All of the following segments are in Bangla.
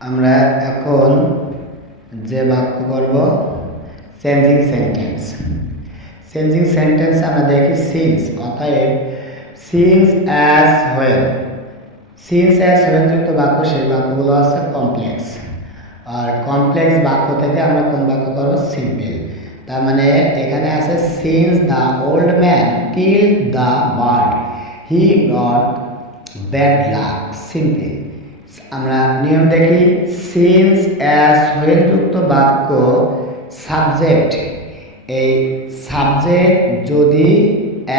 আমরা এখন যে বাক্য করব চেঞ্জিং সেন্টেন্স। চেঞ্জিং সেন্টেন্স আমরা দেখি সিন্স, অতএব since as well. Since as well যুক্ত বাক্য, সেই বাক্যগুলো আছে কমপ্লেক্স। আর কমপ্লেক্স বাক্য থেকে আমরা কোন বাক্য করব? সিম্পল। তার মানে এখানে আছে since the old man killed the bird he ব্রট bad luck. Simple. আমরা নিয়ম দেখি, সিন্স অ্যাজ ওয়েল যুক্ত বাক্য সাবজেক্ট, এই সাবজেক্ট যদি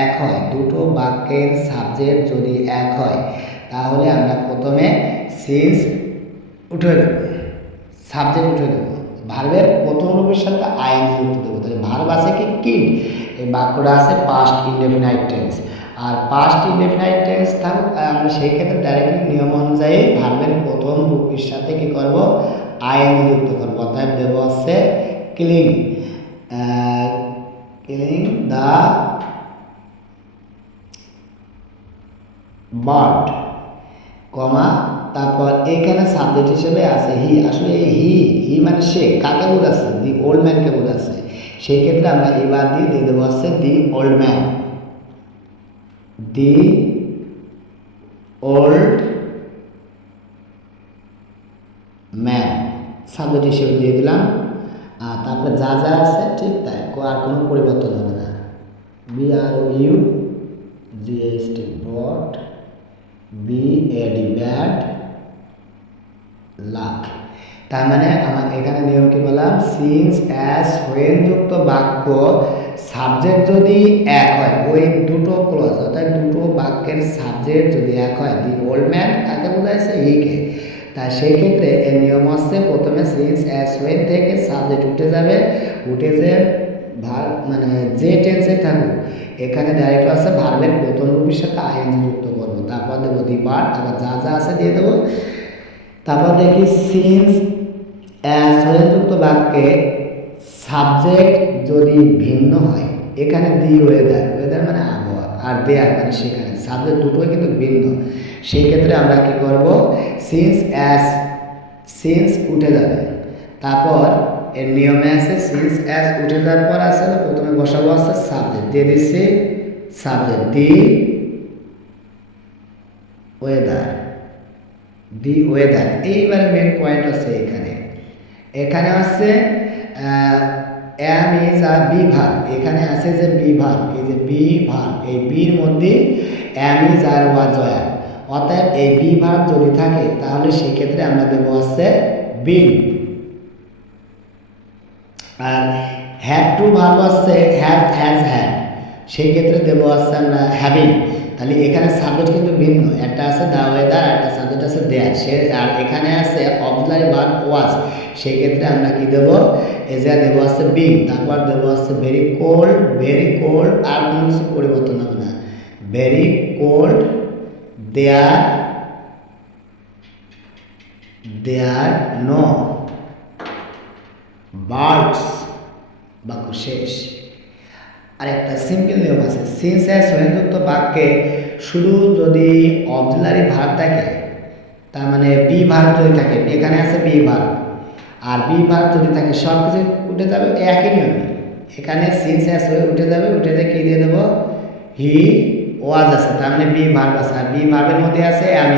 এক হয়, দুটো বাক্যের সাবজেক্ট যদি এক হয়, তাহলে আমরা প্রথমে সিন্স উঠে দেব, সাবজেক্ট উঠে দেব, ভার্বের প্রথম রূপের সাথে আইএনজি যুক্ত দেবো। তাহলে ভার্ব আছে কি? কিল। এই বাক্যটা আছে পাস্ট ইনডেফিনাইট টেন্স। আর পাস্ট ইনডেফিনাইট টেন্স থাকুক, আমরা সেই ক্ষেত্রে ডাইরেক্টলি নিয়ম অনুযায়ী ভার্বের প্রথম রূপের সাথে কি করব? আইএনজি যুক্ত করব। অর্থাৎ দেব আছে কিলিং, কিলিং দ্য বার্ড, কমা, তারপর এখানে সাবজেক্ট হিসেবে আছে হি। আসলে এই হি মানে সে, কাকে বোঝাচ্ছে? দি ওল্ড ম্যানকে বোঝাচ্ছে। সেই ক্ষেত্রে আমরা এবার দিয়ে দেবো হচ্ছে the old man, the old man subject হিসেবে দিয়ে দিলাম। আর তারপরে যা যা আছে ঠিক তাই, আর কোনো পরিবর্তন হবে না। BROUGHT ব্রট, BAD bad luck. তার মানে আমার এখানে নিয়ম কি বললাম? সিন্স অ্যাজ ওয়েন যুক্ত বাক্য সাবজেক্ট যদি এক হয়, ওই দুটো ক্লজ অর্থাৎ দুটো বাক্যের সাবজেক্ট যদি এক হয়, দি ওল্ড ম্যান কাকে বোঝাইছে? হিকে। তাই সেই ক্ষেত্রে এর নিয়ম হচ্ছে প্রথমে সিন্স অ্যাজ ওয়েন থেকে সাবজেক্ট উঠে যাবে, উঠে যে ভার্ব মানে যে টেন্সে থাকুক, এখানে ডাইরেক্ট আছে ভার্বের প্রথম রূপের সাথে আইএনজি যুক্ত করবো। তারপর দেবো দি বার্ড, আবার যা যা আছে দিয়ে দেবো। তারপর দেখি সিন্স অ্যাজ ওয়েল যুক্ত বাক্যে সাবজেক্ট যদি ভিন্ন হয়, এখানে দি ওয়েদার, ওয়েদার মানে আবহাওয়া, আর দেয়ার মানে সেখানে, সাবজেক্ট দুটোই কিন্তু ভিন্ন। সেই ক্ষেত্রে আমরা কি করব? সিন্স উঠে যাবে। তারপর এর নিয়মে আছে সিন্স অ্যাজ উঠে যাওয়ার পর আছে প্রথমে বসাবো আছে সাবজেক্ট, দিয়ে দিচ্ছি subject the weather, the weather. এইবারে মেন পয়েন্ট আছে এখানে আছে am is are be verb. এখানে আছে যে বি ভার্ব, এই যে বি ভার্ব, এই বির মধ্যে am is are was were. অতএব এই বি ভার্ব যদি থাকে তাহলে সেই ক্ষেত্রে আমরা দেবো হচ্ছে বিং। আর হ্যাভ টু ভার্ব হচ্ছে হ্যাভ, হ্যাজ, হ্যাড, সেই ক্ষেত্রে দেবো হচ্ছে আমরা হ্যাভিং। তাহলে এখানে সাবজেক্ট কিন্তু ভিন্ন, একটা আছে দ্য ওয়েদার, একটা সাবজেক্ট আছে দেয়ার, সে আর এখানে আছে অক্সিলারি ভার্ব ওয়াজ। সেই ক্ষেত্রে আমরা কি দেব? এজা দেবো আছে বিং, তারপর দেবো আছে ভেরি কোল্ড, ভেরি কোল্ড, আর কোনো কিছু পরিবর্তন হবে না। Very cold, there no birds, বাক্য শেষ। আর একটা সিম্পল নিয়ম আছে, সিন্স অ্যাজ ওয়েন যুক্ত বাক্যে শুধু যদি অক্সিলারি ভার্ব থাকে, তার মানে বি ভার্ব যদি থাকে, এখানে আছে বি ভার্ব, আর বি ভার্ব যদি থাকে সব কিছু উঠে যাবে একই নিয়মে। এখানে সিন্স অ্যাজ ওয়েন উঠে যাবে, উঠে দিয়ে কী দিয়ে দেবো? হি ওয়াজ আছে, তার মানে বি ভার্ব আছে, আর বি ভার্বের মধ্যে আছে am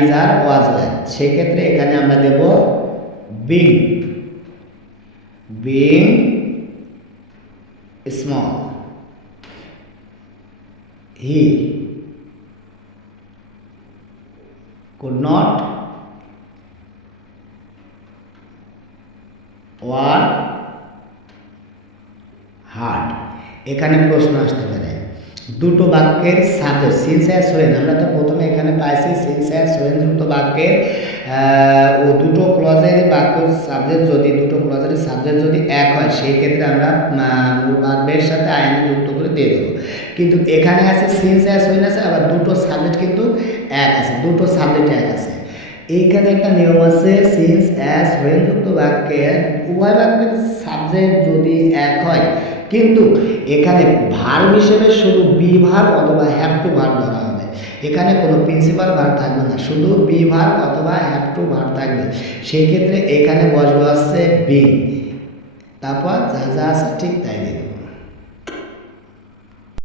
is are was war. সেক্ষেত্রে এখানে আমরা দেব being, being small, he could not work hard। এখানে প্রশ্ন আসতে পারে, দুটো বাক্যের সাবজেক্ট সিন্স অ্যাজ ওয়েন, আমরা তো প্রথমে এখানে পাইছি সিন্স অ্যাজ ওয়েন যুক্ত বাক্যের ও দুটো ক্লজের বাক্য সাবজেক্ট যদি, দুটো ক্লজের সাবজেক্ট যদি এক হয়, সেই ক্ষেত্রে আমরা মূল ভার্বের সাথে আইএনজি যুক্ত করে দিয়ে দেবো। কিন্তু এখানে আছে সিন্স অ্যাজ ওয়েন আছে, আবার দুটো সাবজেক্ট কিন্তু এক আছে, দুটো সাবজেক্ট এক আছে। এইখানে একটা নিয়ম আছে, সিন্স অ্যাজ ওয়েন যুক্ত বাক্যের উভয় বাক্যের সাবজেক্ট যদি এক হয়, কিন্তু এখানে ভার্ব হিসেবে শুধু বি ভার্ব অথবা হ্যাভ টু ভার্ব ধরা হবে। এখানে কোনো প্রিন্সিপাল ভার্ব থাকবে না, শুধু বি ভার্ব অথবা হ্যাভ টু ভার্ব থাকবে। সেই ক্ষেত্রে এখানে বসবে হচ্ছে বিং, তারপর যা যা আছে ঠিক তাই দিবে।